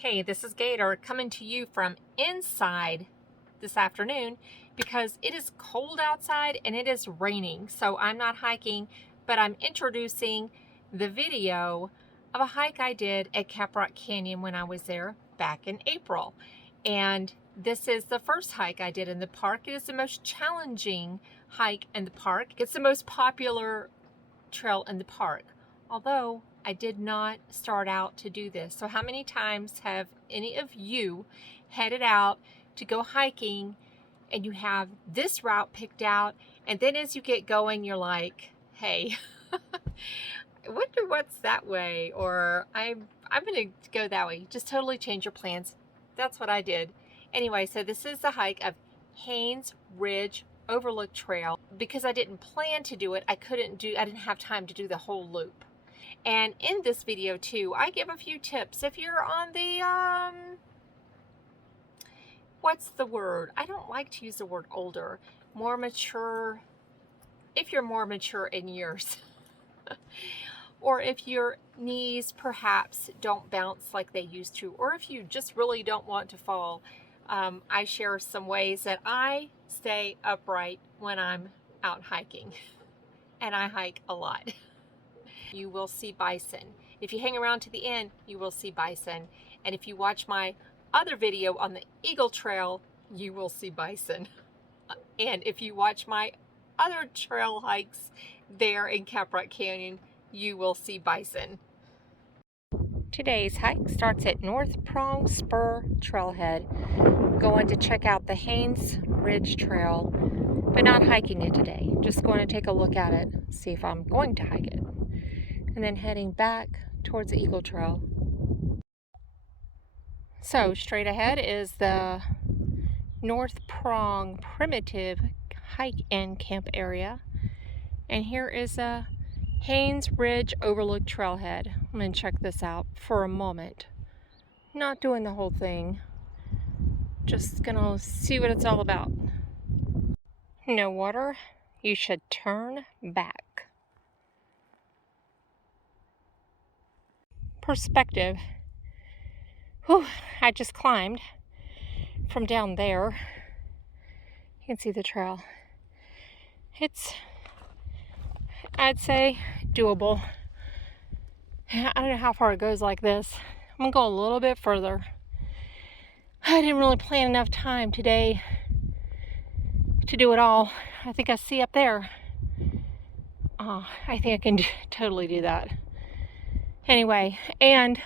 Hey, this is Gator coming to you from inside this afternoon because it is cold outside and it is raining. So I'm not hiking, but I'm introducing the video of a hike I did at Caprock Canyon when I was there back in April. And this is the first hike I did in the park. It is the most challenging hike in the park. It's the most popular trail in the park, although I did not start out to do this. So how many times have any of you headed out to go hiking and you have this route picked out, and then as you get going you're like, hey, I wonder what's that way, or I'm gonna go that way. Just totally change your plans. That's what I did. Anyway, so this is the hike of Haynes Ridge Overlook Trail. Because I didn't plan to do it, I didn't have time to do the whole loop. And in this video too, I give a few tips. If you're on the, what's the word? I don't like to use the word older. More mature, if you're more mature in years. Or if your knees perhaps don't bounce like they used to. Or if you just really don't want to fall. I share some ways that I stay upright when I'm out hiking. And I hike a lot. You will see bison. If you hang around to the end, you will see bison. And if you watch my other video on the Eagle Trail, you will see bison. And if you watch my other trail hikes there in Caprock Canyon, you will see bison. Today's hike starts at North Prong Spur Trailhead. Going to check out the Haynes Ridge Trail, but not hiking it today. Just going to take a look at it, see if I'm going to hike it. And then heading back towards the Eagle Trail. So straight ahead is the North Prong Primitive Hike and Camp area. And here is a Haynes Ridge Overlook Trailhead. I'm going to check this out for a moment. Not doing the whole thing. Just gonna see what it's all about. No water. You should turn back. Perspective. Whew, I just climbed from down there. You can see the trail. It's, I'd say, doable. I don't know how far it goes like this. I'm gonna go a little bit further. I didn't really plan enough time today to do it all. I think I see up there. I think I can totally do that. Anyway, and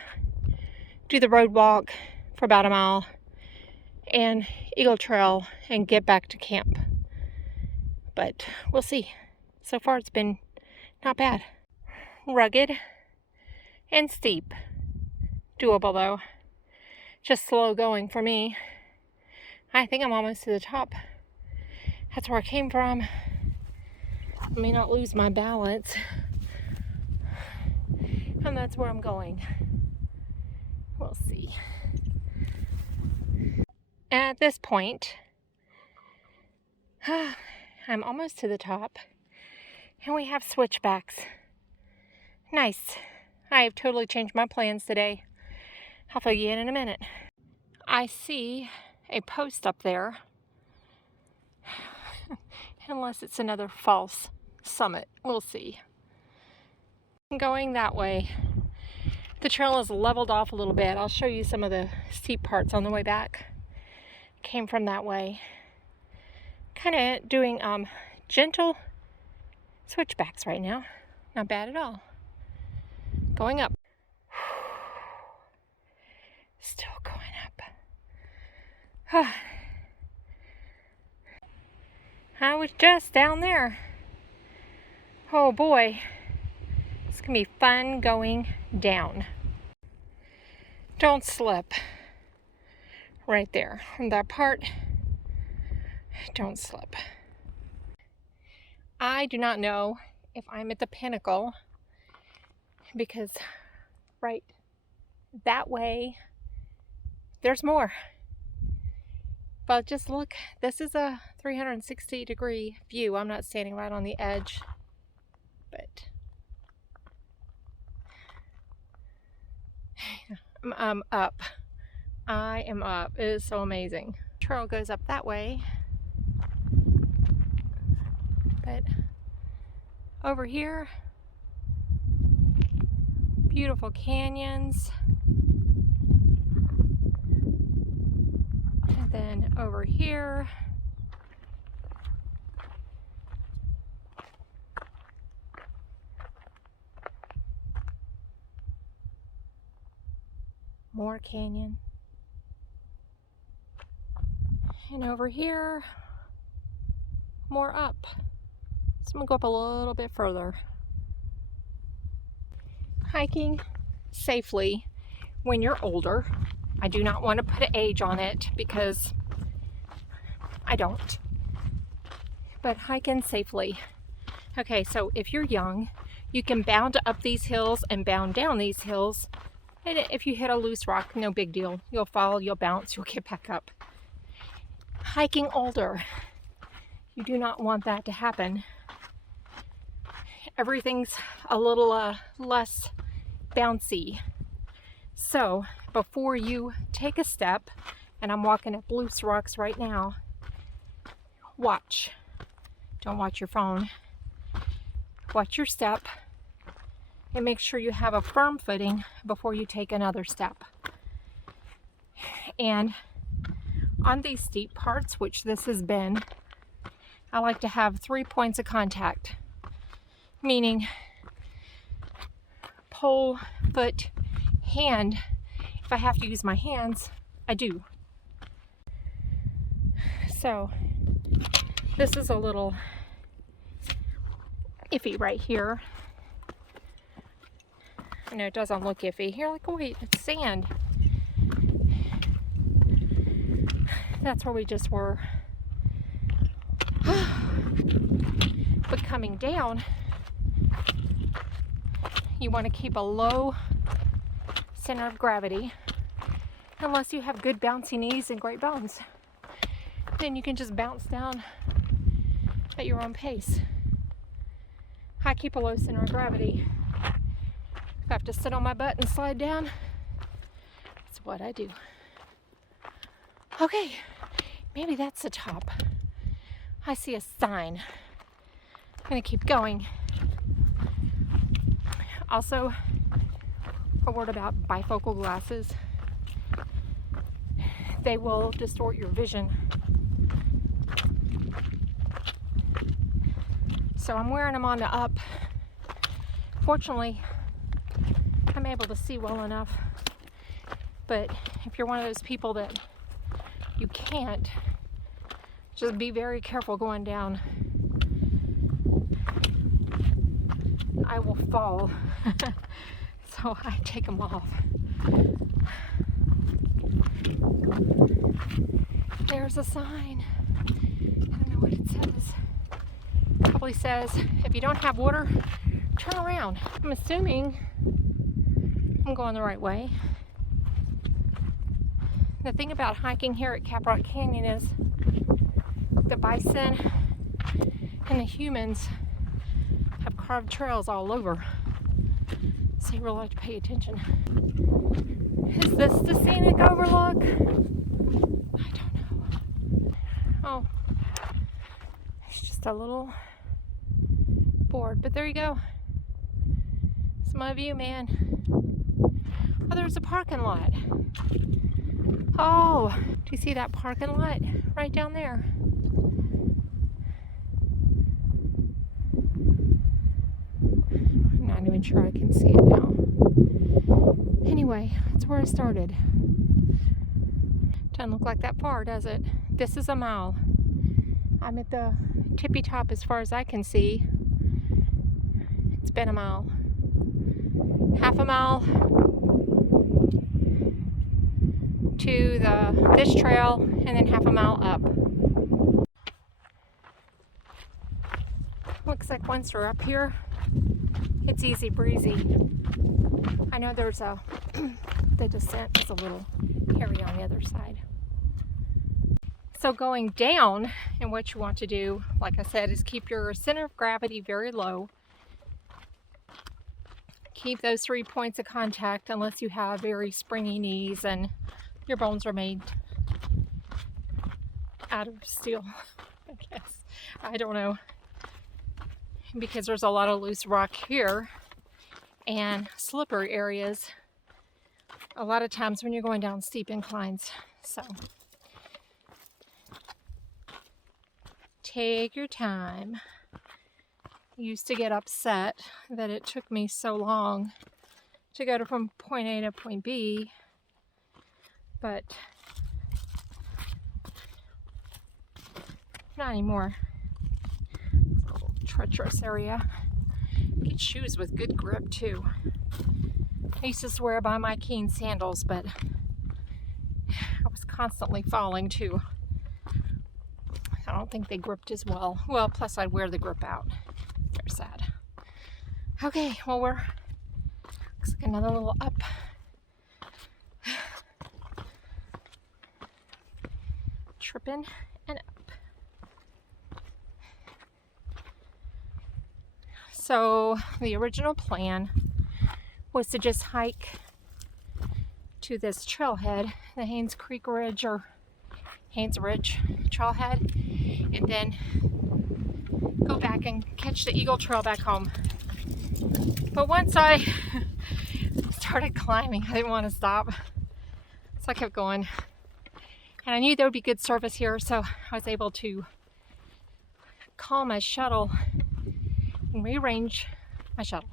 do the road walk for about a mile and Eagle Trail and get back to camp. But we'll see. So far it's been not bad. Rugged and steep. Doable though. Just slow going for me. I think I'm almost to the top. That's where I came from. I may not lose my balance. And that's where I'm going. We'll see. At this point, I'm almost to the top. And we have switchbacks. Nice. I have totally changed my plans today. I'll fill you in a minute. I see a post up there. Unless it's another false summit. We'll see. Going that way. The trail is leveled off a little bit. I'll show you some of the steep parts on the way back. Came from that way. Kind of doing gentle switchbacks right now. Not bad at all. Going up. Still going up. I was just down there. Oh boy. It's going to be fun going down. Don't slip. Right there. On that part. Don't slip. I do not know if I'm at the pinnacle because right that way there's more. But just look, this is a 360-degree view. I'm not standing right on the edge, but I'm up. I am up. It is so amazing. Trail goes up that way. But over here, beautiful canyons. And then over here, more canyon. And over here, more up. So I'm gonna go up a little bit further. Hiking safely when you're older. I do not want to put an age on it because I don't. But hiking safely. Okay, so if you're young, you can bound up these hills and bound down these hills. And if you hit a loose rock, no big deal. You'll fall, you'll bounce, you'll get back up. Hiking older, you do not want that to happen. Everything's a little less bouncy. So before you take a step, and I'm walking up loose rocks right now, watch. Don't watch your phone. Watch your step and make sure you have a firm footing before you take another step. And on these steep parts, which this has been, I like to have 3 points of contact, meaning pole, foot, hand. If I have to use my hands, I do. So this is a little iffy right here. I know it doesn't look iffy. You're like, oh wait, it's sand. That's where we just were. But coming down, you want to keep a low center of gravity, unless you have good bouncy knees and great bones. Then you can just bounce down at your own pace. I keep a low center of gravity. If I have to sit on my butt and slide down, that's what I do. Okay, maybe that's the top. I see a sign. I'm gonna keep going. Also, a word about bifocal glasses. They will distort your vision. So I'm wearing them on the up. Fortunately, I'm able to see well enough. But if you're one of those people that you can't, just be very careful going down. I will fall. So I take them off. There's a sign. I don't know what it says. Probably says, if you don't have water, turn around. I'm assuming I'm going the right way. The thing about hiking here at Caprock Canyon is the bison and the humans have carved trails all over. So you really have to pay attention. Is this the scenic overlook? I don't know. Oh, it's just a little board, but there you go. It's my view, man. Oh, there's a parking lot. Oh, do you see that parking lot right down there? I'm not even sure I can see it now. Anyway, that's where I started. Doesn't look like that far, does it? This is a mile. I'm at the tippy top as far as I can see. It's been a mile. Half a mile to this trail, and then half a mile up. Looks like once we're up here, it's easy breezy. I know there's the descent is a little hairy on the other side. So going down, and what you want to do, like I said, is keep your center of gravity very low. Keep those 3 points of contact unless you have very springy knees and Your bones are made out of steel, I guess. I don't know. Because there's a lot of loose rock here and slippery areas a lot of times when you're going down steep inclines. So take your time. I used to get upset that it took me so long to go from point A to point B, but not anymore. It's a little treacherous area. Get shoes with good grip too. I used to swear by my Keen sandals, but I was constantly falling too. I don't think they gripped as well. Well, plus I'd wear the grip out. Very sad. Okay, well looks like another little up. Tripping and up. So the original plan was to just hike to this trailhead, the Haynes Ridge trailhead, and then go back and catch the Eagle Trail back home. But once I started climbing, I didn't want to stop, so I kept going. And I knew there would be good service here, so I was able to call my shuttle and rearrange my shuttle.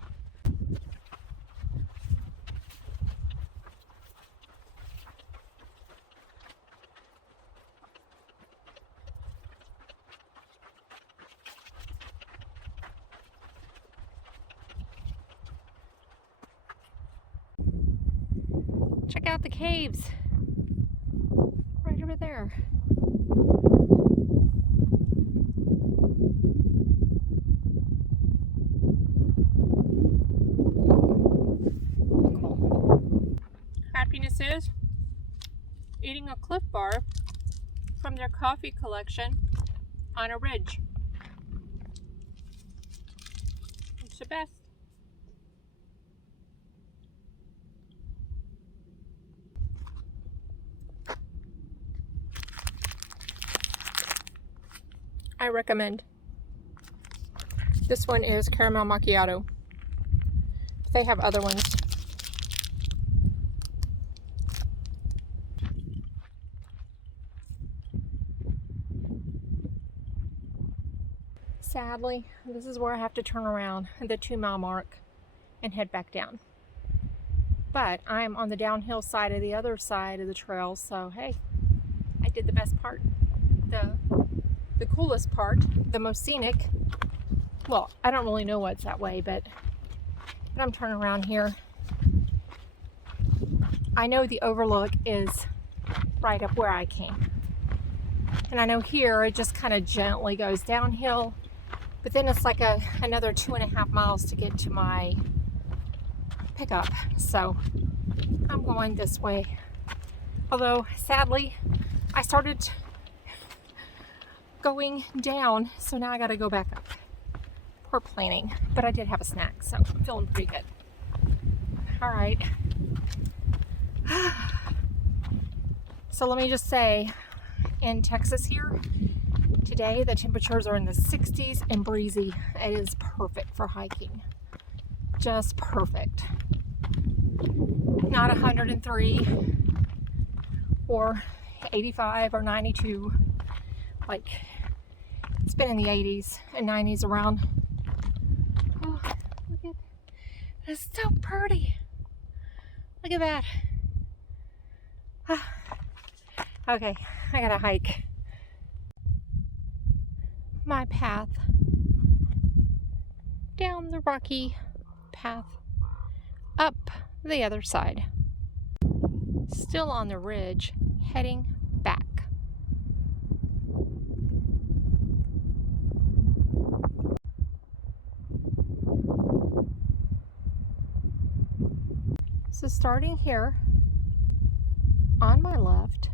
Check out the caves right over there. Cool. Happiness is eating a Cliff Bar from their coffee collection on a ridge. It's the best. I recommend. This one is caramel macchiato. They have other ones. Sadly, this is where I have to turn around at the 2-mile mark and head back down. But I'm on the downhill side of the other side of the trail, so hey, I did the best part. The coolest part, the most scenic. Well, I don't really know what's that way, but I'm turning around here. I know the overlook is right up where I came. And I know here it just kind of gently goes downhill, but then it's like another 2.5 miles to get to my pickup. So I'm going this way. Although sadly, I started going down, so now I gotta go back up. Poor planning, but I did have a snack, so I'm feeling pretty good. All right. So let me just say, in Texas here, today the temperatures are in the 60s and breezy. It is perfect for hiking. Just perfect. Not 103 or 85 or 92. Like, it's been in the 80s and 90s around. Oh, look at, it's so pretty. Look at that. Okay, I gotta hike my path down the rocky path up the other side. Still on the ridge, heading back. So starting here on my left,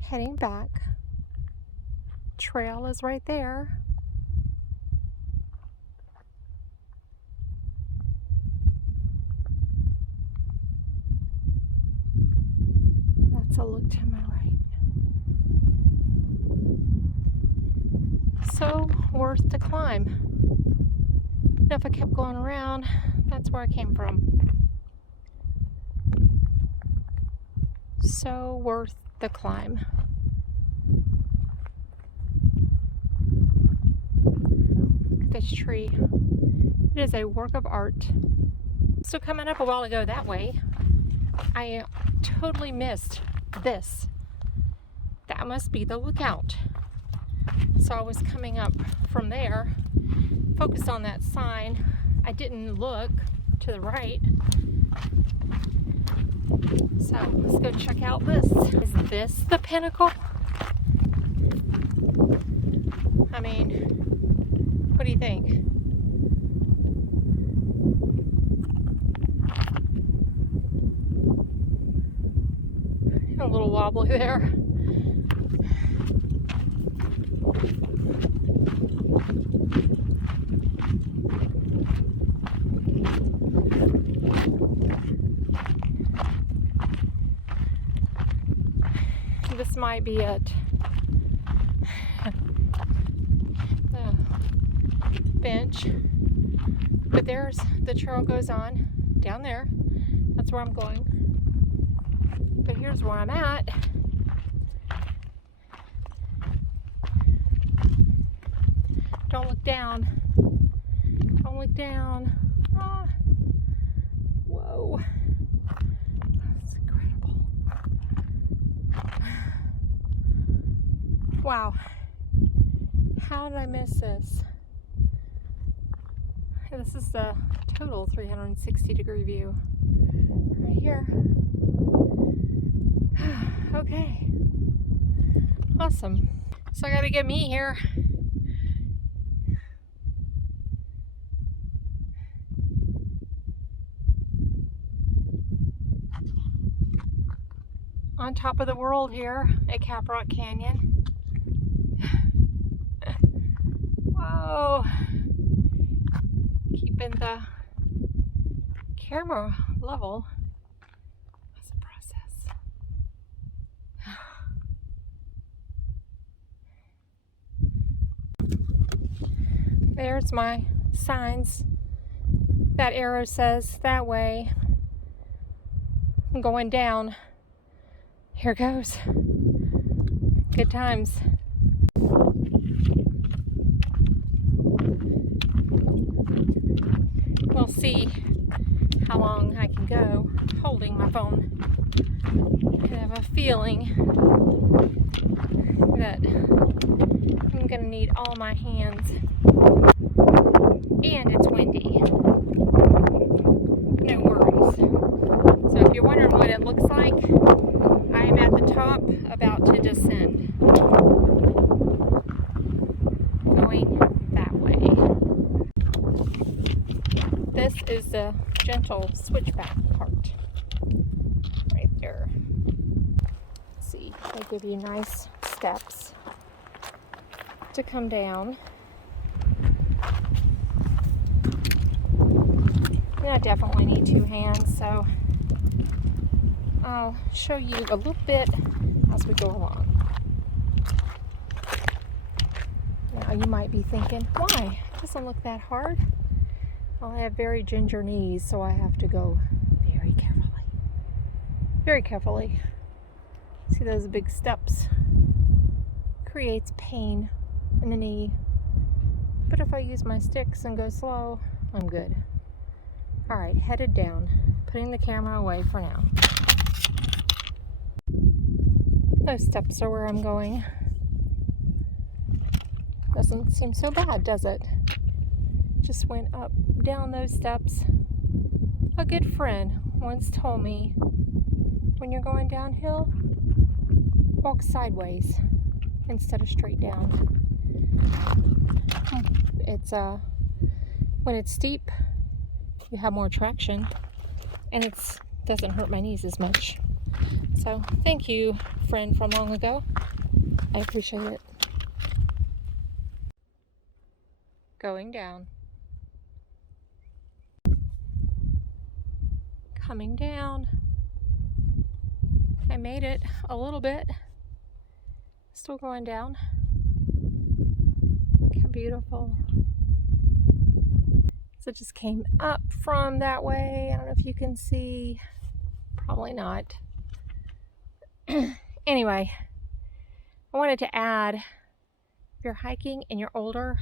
heading back, trail is right there. Let's look to my right. So worth the climb. Now if I kept going around, that's where I came from. So worth the climb. Look at this tree. It is a work of art. So coming up a while ago that way, I totally missed this. That must be the lookout. So I was coming up from there, focused on that sign. I didn't look to the right. So let's go check out this. Is this the pinnacle? I mean, what do you think? A little wobbly there. This might be it. The bench. But there's the trail goes on down there. That's where I'm going. But here's where I'm at. Don't look down. Don't look down. Ah. Whoa. That's incredible. Wow. How did I miss this? This is the total 360-degree view. Right here. Okay. Awesome. So I gotta get me here. On top of the world here at Caprock Canyon. Whoa. Keeping the camera level. That's a process. There's my signs. That arrow says that way. I'm going down. Here goes. Good times. We'll see how long I can go holding my phone. I have a feeling that I'm gonna need all my hands. And it's windy. No worries. So if you're wondering what it looks like, I am at the top, about to descend. Going that way. This is the gentle switchback part. Right there. Let's see, they give you nice steps to come down. And I definitely need two hands, so I'll show you a little bit as we go along. Now you might be thinking, why? It doesn't look that hard. Well, I have very ginger knees, so I have to go very carefully. Very carefully. See those big steps? Creates pain in the knee. But if I use my sticks and go slow, I'm good. Alright, headed down. Putting the camera away for now. Those steps are where I'm going. Doesn't seem so bad, does it? Just went up, down those steps. A good friend once told me, when you're going downhill, walk sideways instead of straight down. It's when it's steep, you have more traction, and it doesn't hurt my knees as much. So thank you, friend from long ago. I appreciate it. Going down. Coming down. I made it a little bit. Still going down. Look how beautiful. So it just came up from that way. I don't know if you can see. Probably not. Anyway, I wanted to add, if you're hiking and you're older,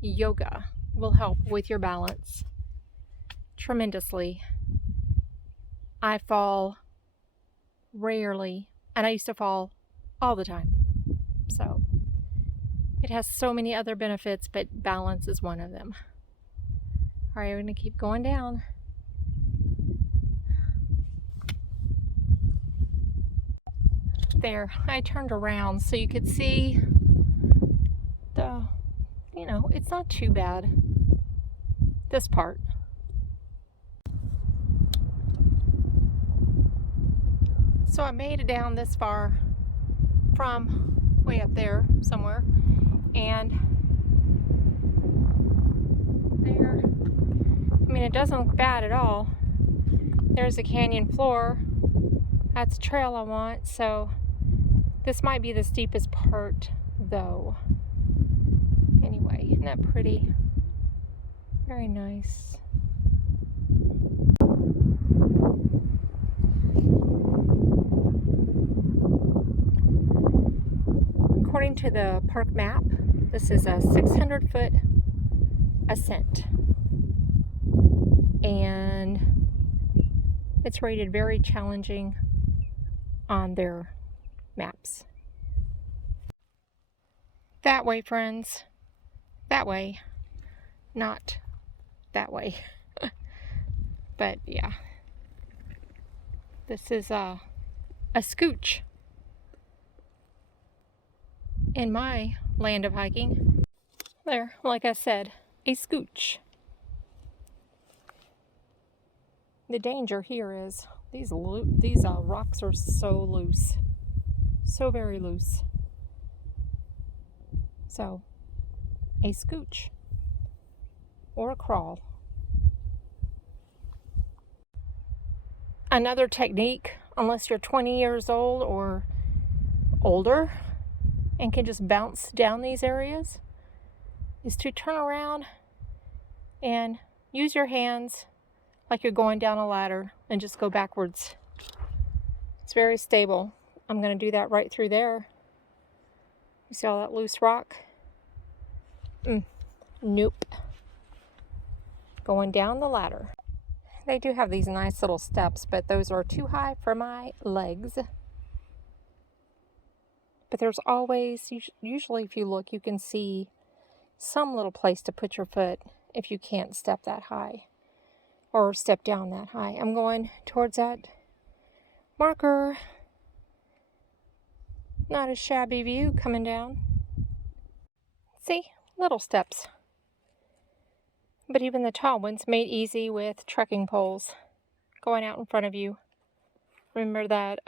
yoga will help with your balance tremendously. I fall rarely, and I used to fall all the time. So it has so many other benefits, but balance is one of them. All right, we're going to keep going down. There, I turned around so you could see the, it's not too bad, this part. So I made it down this far from way up there somewhere, and there, I mean, it doesn't look bad at all. There's a canyon floor. That's a trail I want, so this might be the steepest part though. Anyway, isn't that pretty? Very nice. According to the park map, this is a 600-foot ascent, and it's rated very challenging on their maps. That way, friends. That way. Not that way. But yeah. This is a scooch in my land of hiking. There, like I said, a scooch. The danger here is these rocks are so loose. So very loose. So, a scooch or a crawl. Another technique, unless you're 20 years old or older and can just bounce down these areas, is to turn around and use your hands like you're going down a ladder and just go backwards. It's very stable. I'm going to do that right through there. You see all that loose rock? Nope. Going down the ladder. They do have these nice little steps, but those are too high for my legs. But there's always, usually if you look, you can see some little place to put your foot if you can't step that high or step down that high. I'm going towards that marker. Not a shabby view coming down. See, little steps. But even the tall ones made easy with trekking poles going out in front of you. Remember that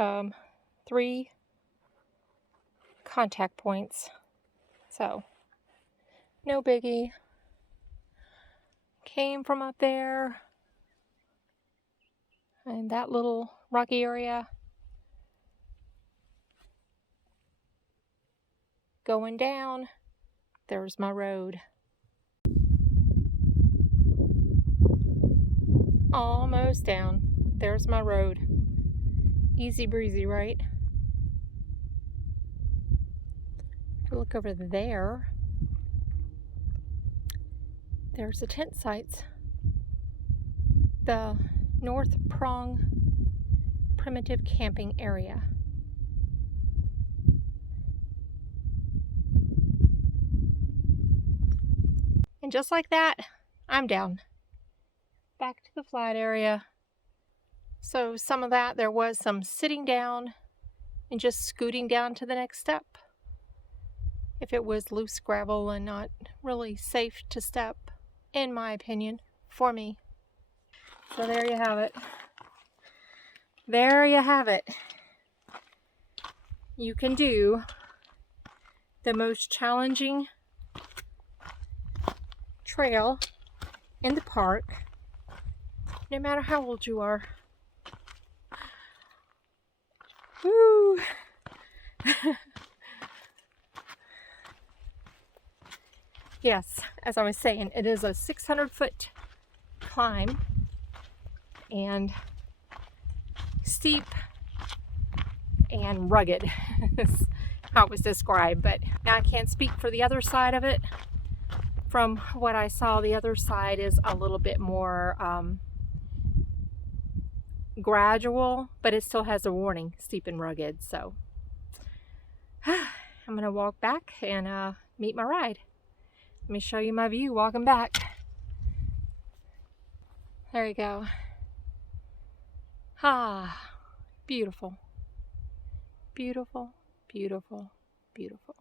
3 contact points. So, no biggie. Came from up there. And that little rocky area. Going down. There's my road. Almost down. There's my road. Easy breezy, right? If you look over there, there's the tent sites. The North Prong Primitive Camping Area. And just like that, I'm down. Back to the flat area. So some of that, there was some sitting down and just scooting down to the next step. If it was loose gravel and not really safe to step, in my opinion, for me. So there you have it. There you have it. You can do the most challenging trail in the park, no matter how old you are. Yes, as I was saying, it is a 600-foot climb and steep and rugged is how it was described. But now I can't speak for the other side of it. From what I saw, the other side is a little bit more gradual, but it still has a warning, steep and rugged. So I'm gonna walk back and meet my ride. Let me show you my view walking back. There you go. Ah, beautiful. Beautiful, beautiful, beautiful.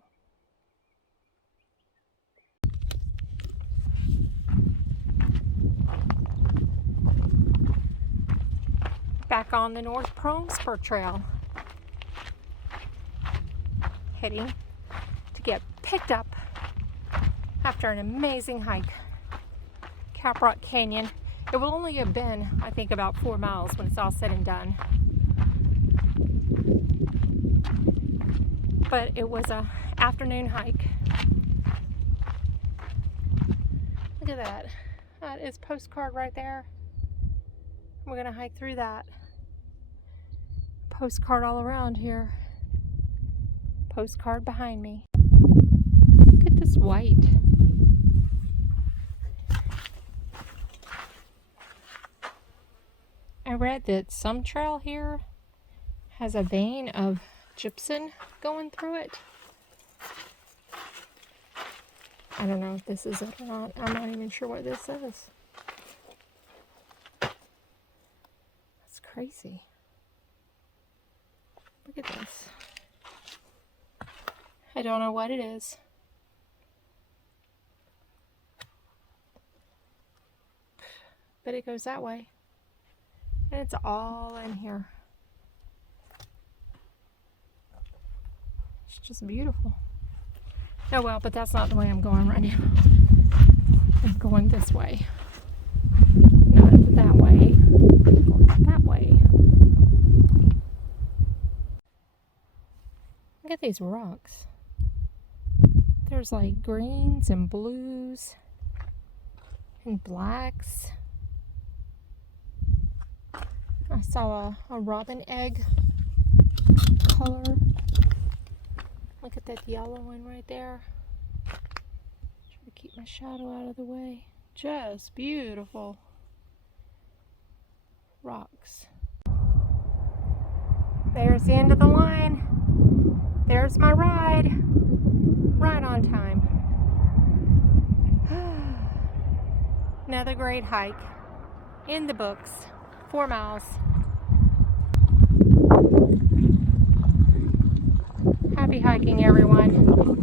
Back on the North Prong Spur Trail. Heading to get picked up after an amazing hike. Caprock Canyon. It will only have been, I think, about 4 miles when it's all said and done. But it was an afternoon hike. Look at that. That is postcard right there. We're gonna hike through that. Postcard all around here. Postcard behind me. Look at this white. I read that some trail here has a vein of gypsum going through it. I don't know if this is it or not. I'm not even sure what this is. That's crazy. Look at this. I don't know what it is. But it goes that way. And it's all in here. It's just beautiful. Oh well, but that's not the way I'm going right now. I'm going this way. Not that way. I'm going that way. Look at these rocks. There's like greens and blues and blacks. I saw a robin egg color. Look at that yellow one right there. Try to keep my shadow out of the way. Just beautiful rocks. There's the end of the line. There's my ride. Right on time. Another great hike. In the books. 4 miles. Happy hiking, everyone.